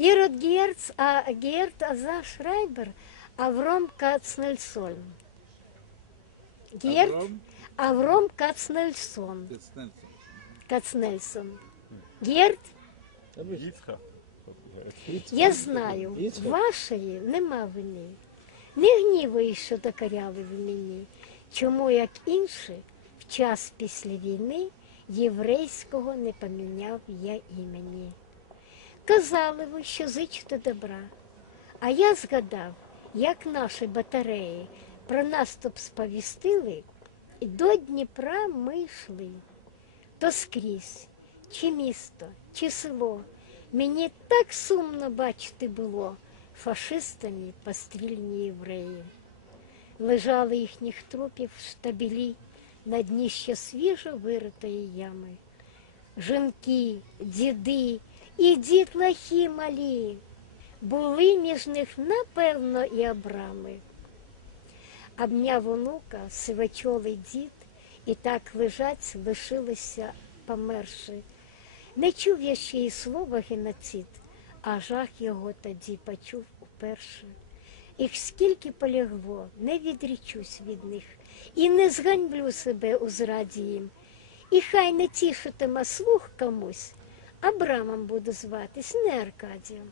Ірод Герц, а Герт Аза Шрайбер, Авром Кацнельсон. Герт Авром Авром Кацнельсон. Кацнельсон. Кацнельсон. Герт, я знаю, вашої нема вини. Не гнівай, що докоряли ви мені. Чому, як інші, в час після війни єврейського не поміняв я імені. Казали ви, що зичте добра. А я згадав, як наші батареї про наступ сповістили, і до Дніпра ми йшли. То скрізь, чи місто, чи село. Мені так сумно бачити було фашистами пострільні євреї. Лежали їхніх трупів штабелі на дні ще свіжо виритої ями. Жінки, діди і дітлахи малі, були між них, напевно, і Абрами. Обняв онука сивочолий дід, і так лежать лишилися померши. Не чув я ще й слова геноцид, а жах його тоді почув уперше. Їх скільки полягло, не відрічусь від них, і не зганьблю себе у зраді їм. І хай не тішитиме слух комусь, Абрамом буду зватись, не Аркадієм.